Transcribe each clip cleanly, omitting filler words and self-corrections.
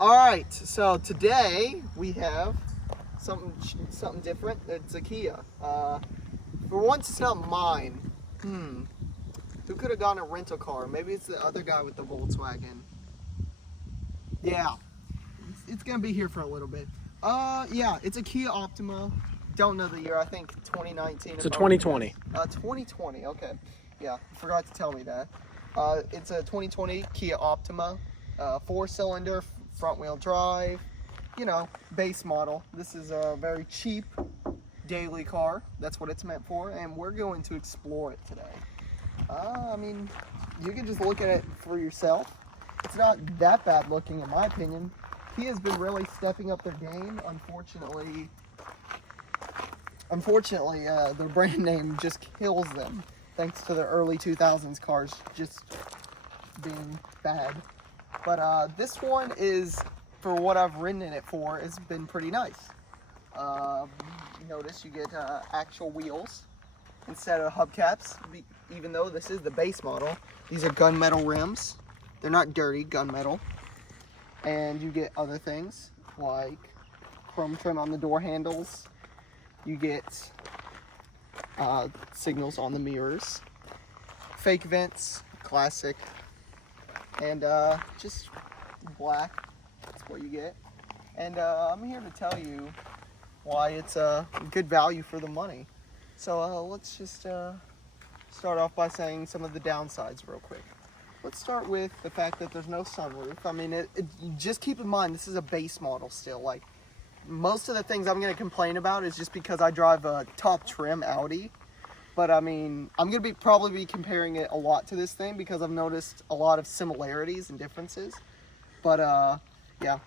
All right, so today we have something different. It's a Kia. For once, it's not mine. Who could have gone a rental car? Maybe it's the other guy with the Volkswagen. Yeah, it's gonna be here for a little bit. Yeah, it's a Kia Optima. Don't know the year. I think 2019. It's a 2020. 2020. Okay. Yeah, forgot to tell me that. It's a 2020 Kia Optima, 4-cylinder, front-wheel drive. You know, base model. This is a very cheap daily car. That's what it's meant for, and we're going to explore it today. I mean, you can just look at it for yourself. It's not that bad looking, in my opinion. Kia's been really stepping up their game. Unfortunately, their brand name just kills them, thanks to the early 2000s cars just being bad. But this one is, for what I've ridden in it for, has been pretty nice. Notice you get actual wheels instead of hubcaps, even though this is the base model. These are gunmetal rims. They're not dirty, gunmetal. And you get other things like chrome trim on the door handles. You get signals on the mirrors, fake vents, classic, and just black. That's what you get. And I'm here to tell you why it's a good value for the money. So let's just start off by saying some of the downsides real quick. Let's start with the fact that there's no sunroof. I mean, just keep in mind, this is a base model still. Like, most of the things I'm going to complain about is just because I drive a top trim Audi. But I mean, I'm going to probably be comparing it a lot to this thing because I've noticed a lot of similarities and differences. But yeah,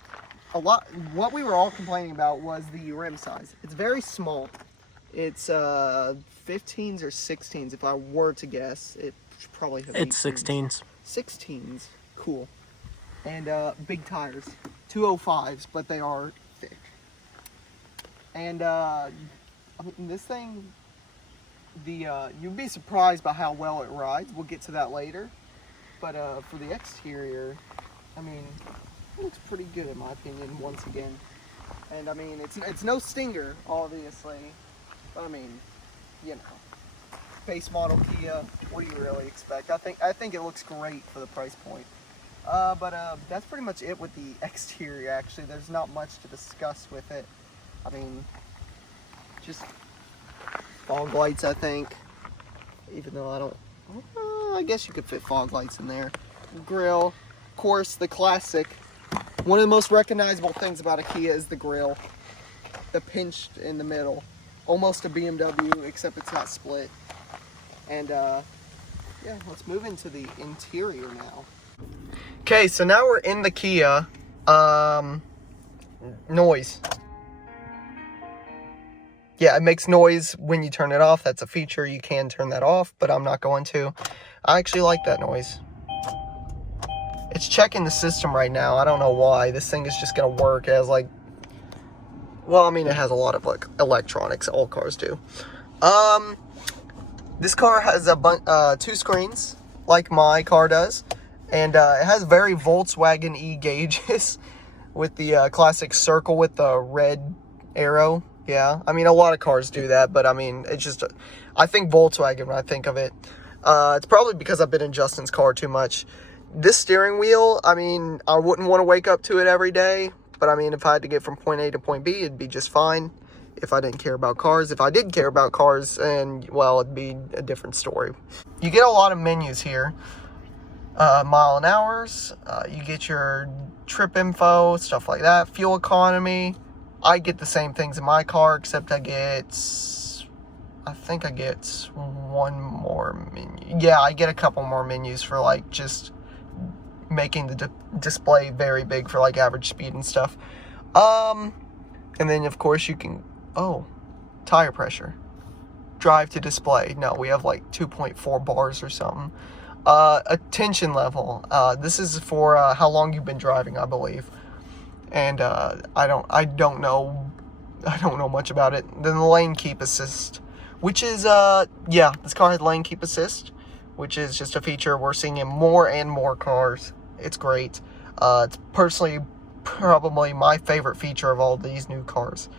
what we were all complaining about was the rim size. It's very small. It's 15s or 16s if I were to guess. It should probably have It's 16s. 16s, cool. And big tires, 205s, but they are thick. And I mean, this thing, you'd be surprised by how well it rides. We'll get to that later. But for the exterior, I mean, it looks pretty good in my opinion. Once again, and I mean, it's no stinger, obviously. But I mean, you know, base model Kia. What do you really expect? I think it looks great for the price point. But that's pretty much it with the exterior. Actually, there's not much to discuss with it. I mean, just fog lights, I think. Even though I don't, I guess you could fit fog lights in there. Grill, of course, the classic. One of the most recognizable things about a Kia is the grill. The pinched in the middle. Almost a BMW, except it's not split. And yeah, let's move into the interior now. Okay, so now we're in the Kia. Noise. Yeah, it makes noise when you turn it off. That's a feature. You can turn that off, but I'm not going to. I actually like that noise. It's checking the system right now. I don't know why. This thing is just going to work as like... Well, I mean, it has a lot of like electronics. All cars do. This car has a 2 screens, like my car does. And it has very Volkswagen-y gauges with the classic circle with the red arrow. Yeah, I mean, a lot of cars do that, but I mean, it's just, I think Volkswagen when I think of it. It's probably because I've been in Justin's car too much. This steering wheel, I mean, I wouldn't want to wake up to it every day, but I mean, if I had to get from point A to point B, it'd be just fine if I didn't care about cars. If I did care about cars, and well, it'd be a different story. You get a lot of menus here. Mile and hours, you get your trip info, stuff like that, fuel economy. I get the same things in my car, except I think I get one more menu. Yeah, I get a couple more menus for like just making the display very big for like average speed and stuff. And then of course you can, tire pressure, drive to display. No, we have like 2.4 bars or something. Attention level. This is for how long you've been driving, I believe. And I don't know much about it. Then the lane keep assist, which is yeah, this car has lane keep assist, which is just a feature we're seeing in more and more cars. It's great. It's personally probably my favorite feature of all these new cars.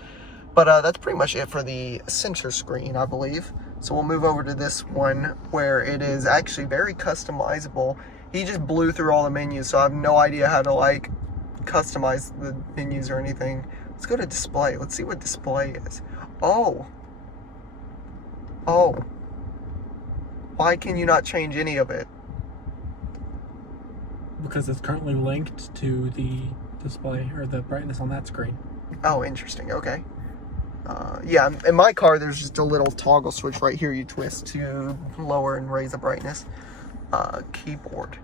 But that's pretty much it for the center screen, I believe. So we'll move over to this one where it is actually very customizable. He just blew through all the menus, so I have no idea how to like customize the menus or anything. Let's go to display. Let's see what display is. Oh. Why can you not change any of it? Because it's currently linked to the display or the brightness on that screen. Oh, interesting. Okay. Yeah, in my car, there's just a little toggle switch right here you twist to lower and raise the brightness. Keyboard.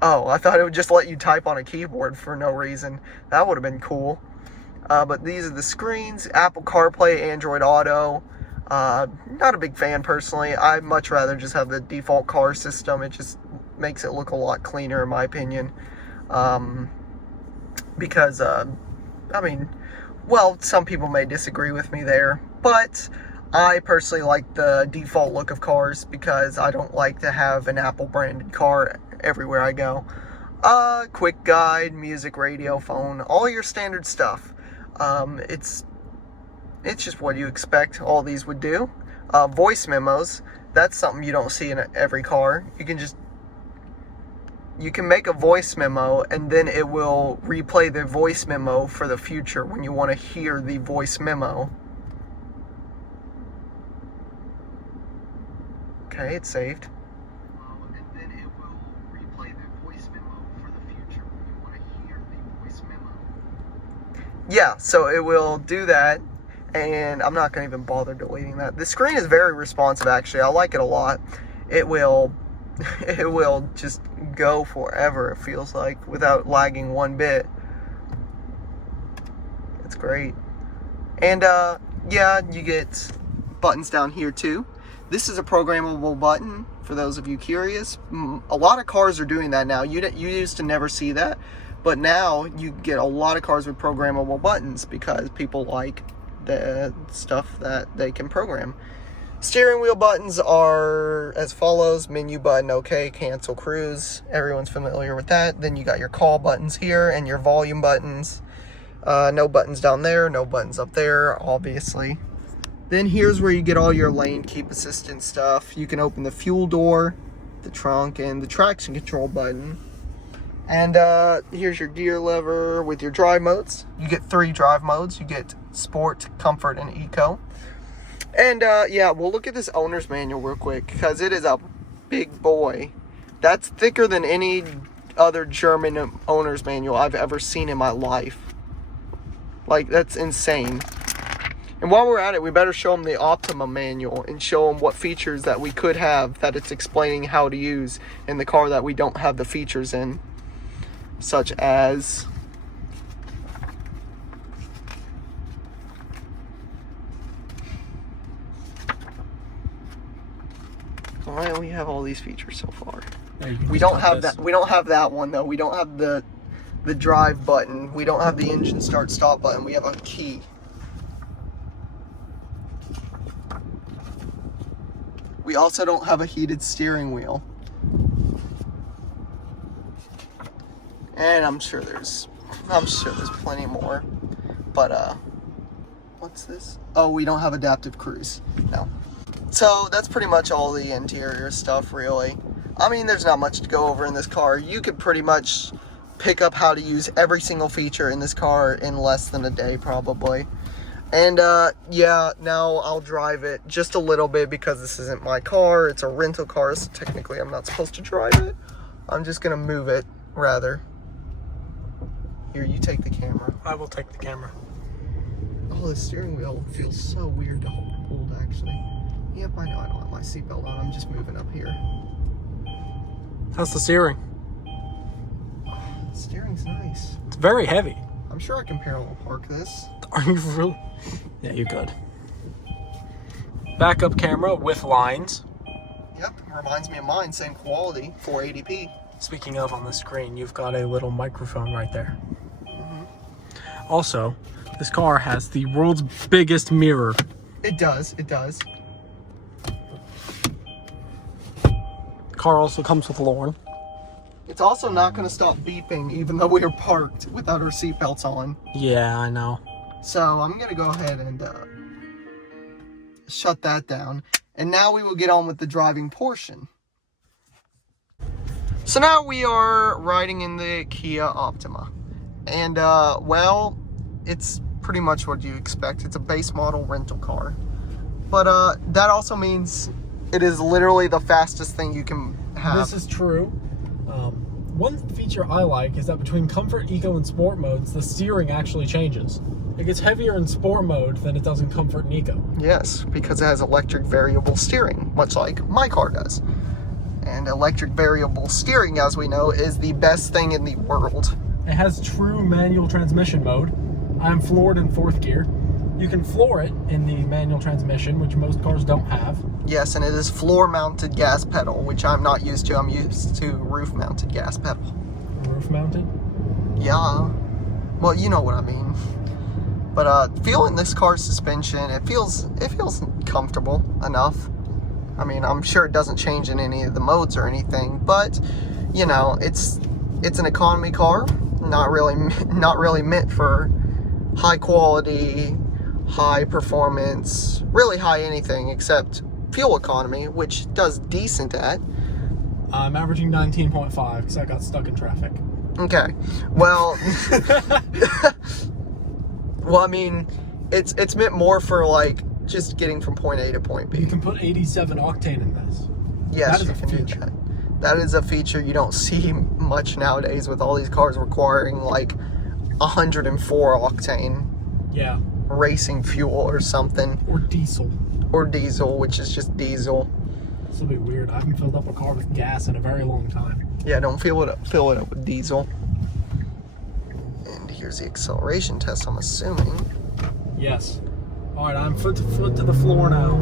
Oh, I thought it would just let you type on a keyboard for no reason. That would have been cool. But these are the screens. Apple CarPlay, Android Auto. Not a big fan personally. I'd much rather just have the default car system. It just makes it look a lot cleaner in my opinion. Because, I mean, well, some people may disagree with me there, but I personally like the default look of cars because I don't like to have an Apple branded car everywhere I go. Quick guide, music, radio, phone, all your standard stuff. It's just what you expect all these would do. Voice memos, that's something you don't see in every car. You can make a voice memo and then it will replay the voice memo for the future when you want to hear the voice memo. Okay, it's saved. And then it will replay the voice memo for the future when you want to hear the voice memo. Yeah, so it will do that, and I'm not going to even bother deleting that. The screen is very responsive, actually. I like it a lot. It will just go forever, it feels like, without lagging one bit. It's great. And yeah, you get buttons down here too. This is a programmable button for those of you curious. A lot of cars are doing that now. You used to never see that, but now you get a lot of cars with programmable buttons because people like the stuff that they can program. Steering wheel buttons are as follows: menu button, okay, cancel, cruise. Everyone's familiar with that. Then you got your call buttons here and your volume buttons. No buttons down there, no buttons up there, obviously. Then here's where you get all your lane keep assistant stuff. You can open the fuel door, the trunk, and the traction control button. And here's your gear lever with your drive modes. You get 3 drive modes. You get Sport, Comfort, and Eco. And yeah, we'll look at this owner's manual real quick because it is a big boy. That's thicker than any other German owner's manual I've ever seen in my life. Like, that's insane. And while we're at it, we better show them the Optima manual and show them what features that we could have that it's explaining how to use in the car that we don't have the features in. Such as... why don't we have all these features so far? We don't have that. We don't have that one though. We don't have the drive button. We don't have the engine start stop button. We have a key. We also don't have a heated steering wheel. And I'm sure there's plenty more. But what's this? Oh, we don't have adaptive cruise. No. So that's pretty much all the interior stuff, really. I mean, there's not much to go over in this car. You could pretty much pick up how to use every single feature in this car in less than a day, probably. And yeah, now I'll drive it just a little bit because this isn't my car. It's a rental car, so technically I'm not supposed to drive it. I'm just gonna move it, rather. Here, you take the camera. I will take the camera. Oh, the steering wheel feels so weird to hold, actually. Yep, I know I don't have my seatbelt on. I'm just moving up here. How's the steering? Oh, the steering's nice. It's very heavy. I'm sure I can parallel park this. Are you really? Yeah, you could. Backup camera with lines. Yep, reminds me of mine. Same quality, 480p. Speaking of, on the screen, you've got a little microphone right there. Mm-hmm. Also, this car has the world's biggest mirror. It does, it does. Car also comes with Lorne. It's also not going to stop beeping even though we are parked without our seatbelts on. Yeah, I know. So I'm going to go ahead and shut that down. And now we will get on with the driving portion. So now we are riding in the Kia Optima. And, well, it's pretty much what you expect. It's a base model rental car. But that also means it is literally the fastest thing you can have. This is true. One feature I like is that between comfort, eco, and sport modes, the steering actually changes. It gets heavier in sport mode than it does in comfort and eco. Yes, because it has electric variable steering, much like my car does. And electric variable steering, as we know, is the best thing in the world. It has true manual transmission mode. I'm floored in 4th gear. You can floor it in the manual transmission, which most cars don't have. Yes, and it is floor-mounted gas pedal, which I'm not used to. I'm used to roof-mounted gas pedal. Roof-mounted? Yeah. Well, you know what I mean. But feeling this car's suspension, it feels comfortable enough. I mean, I'm sure it doesn't change in any of the modes or anything, but you know, it's an economy car, not really meant for high quality, high performance, really high anything except fuel economy, which does decent at. I'm averaging 19.5 because I got stuck in traffic. Okay, well, well, I mean, it's meant more for like just getting from point A to point B. You can put 87 octane in this. Yes, you can do that. That is a feature you don't see much nowadays with all these cars requiring like 104 octane. Yeah. Racing fuel or something. Or diesel. Or diesel, which is just diesel. This will be weird. I haven't filled up a car with gas in a very long time. Yeah, don't fill it up with diesel. And here's the acceleration test, I'm assuming. Yes. Alright, I'm foot to the floor now.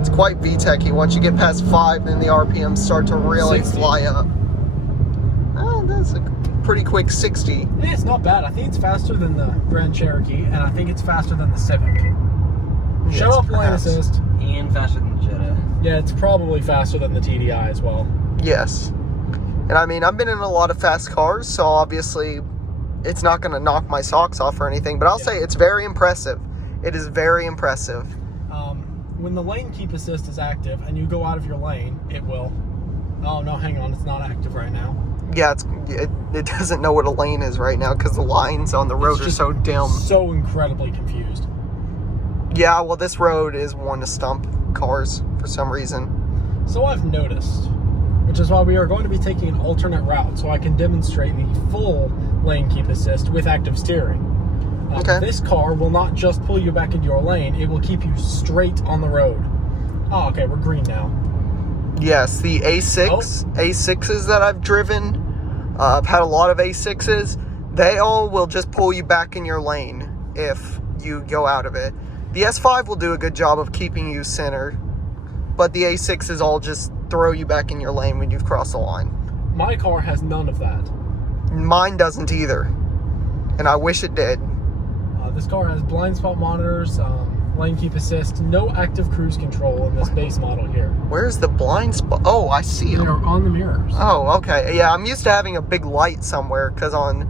It's quite VTEC-y. Once you get past 5, then the RPMs start to really 60. fly up. Oh, that's a pretty quick 60. Yeah, it's not bad. I think it's faster than the Grand Cherokee, and I think it's faster than the Civic. Yes, Show up lane perhaps. assist. And faster than the Jetta. Yeah, it's probably faster than the TDI as well. Yes. And I mean, I've been in a lot of fast cars, so obviously it's not going to knock my socks off or anything, but I'll say it's very impressive. It is very impressive. When the lane keep assist is active and you go out of your lane, it will. Oh, no, hang on. It's not active right now. Yeah, it doesn't know what a lane is right now because the lines on the road are so dim. So incredibly confused. Yeah, well, this road is one to stump cars for some reason. So I've noticed, which is why we are going to be taking an alternate route so I can demonstrate the full lane keep assist with active steering. Okay. This car will not just pull you back into your lane, it will keep you straight on the road. Oh, okay, we're green now. Yes, the A6s that I've driven, I've had a lot of A6s, they all will just pull you back in your lane if you go out of it. The S5 will do a good job of keeping you centered, but the A6s all just throw you back in your lane when you've crossed the line. My car has none of that. Mine doesn't either, and I wish it did. This car has blind spot monitors, lane keep assist, no active cruise control in this base model here. Where's the blind spot? Oh, I see They them. are on the mirrors. Oh, okay. Yeah, I'm used to having a big light somewhere because on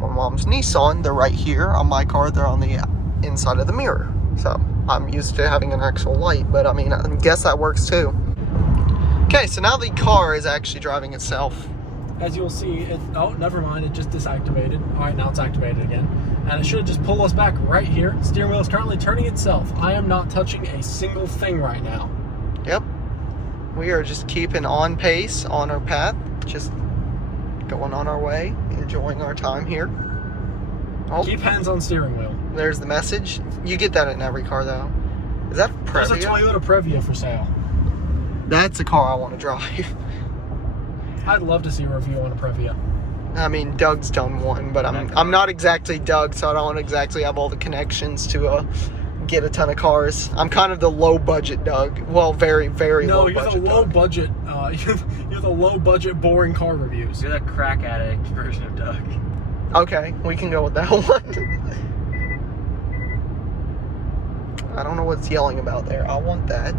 my mom's Nissan, they're right here. On my car, they're on the inside of the mirror. So I'm used to having an actual light, but I mean, I guess that works too. Okay, so now the car is actually driving itself. As you'll see, oh, never mind, it just disactivated. All right, now it's activated again. And it should just pull us back right here. Steering wheel is currently turning itself. I am not touching a single thing right now. Yep. We are just keeping on pace on our path, just going on our way, enjoying our time here. Oh, Keep hands on steering wheel. there's the message. You get that in every car, though. Is that There's a Previa? Toyota Previa for sale. That's a car I want to drive. I'd love to see a review on a Previa. I mean, Doug's done one, but I'm not exactly Doug, so I don't exactly have all the connections to get a ton of cars. I'm kind of the low budget Doug. Well, very, very No, low you're budget. the low Doug. budget. You're the low budget, boring car reviews. You're the crack addict version of Doug. Okay, we can go with that one. I don't know what's yelling about there. I want that.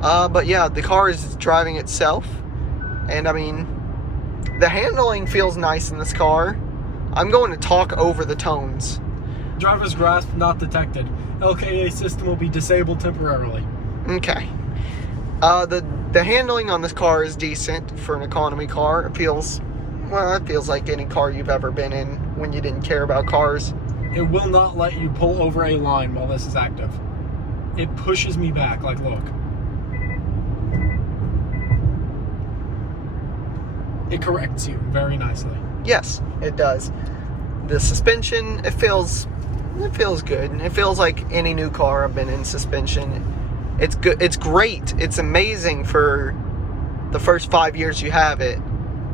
But yeah, the car is driving itself. And I mean, the handling feels nice in this car. I'm going to talk over the tones. Driver's grasp not detected. LKA system will be disabled temporarily. Okay. The handling on this car is decent for an economy car. It feels like any car you've ever been in when you didn't care about cars. It will not let you pull over a line while this is active. It pushes me back, like, look. It corrects you very nicely. Yes, it does. The suspension, it feels good. It feels like any new car I've been in suspension. It's good. It's great. It's amazing for the first 5 years you have it.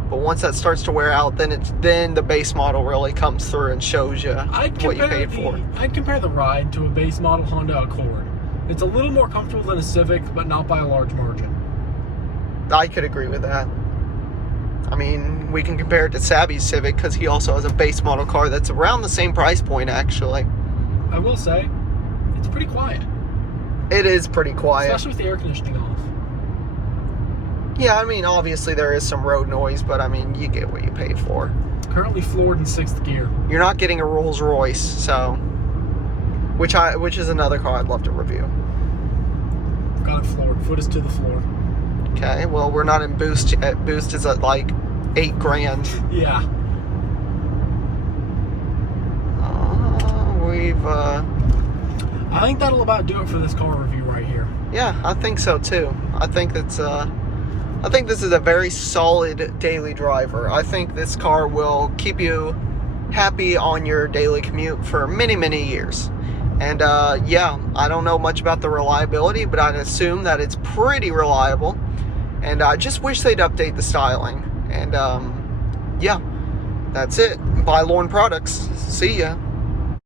But once that starts to wear out, then the base model really comes through and shows you what you paid for. I'd compare the ride to a base model Honda Accord. It's a little more comfortable than a Civic, but not by a large margin. I could agree with that. I mean, we can compare it to Savvy's Civic because he also has a base model car that's around the same price point, actually. I will say, it's pretty quiet. It is pretty quiet. Especially with the air conditioning off. Yeah, I mean, obviously there is some road noise, but I mean, you get what you pay for. Currently floored in 6th gear. You're not getting a Rolls Royce, so... Which is another car I'd love to review. Got it floored. Foot is to the floor. Okay, well, we're not in Boost yet. Boost is at like $8,000. Yeah. I think that'll about do it for this car review right here. Yeah, I think so too. I think this is a very solid daily driver. I think this car will keep you happy on your daily commute for many, many years. And yeah, I don't know much about the reliability, but I'd assume that it's pretty reliable. And I just wish they'd update the styling. And yeah, that's it. Buy Lorne products. See ya.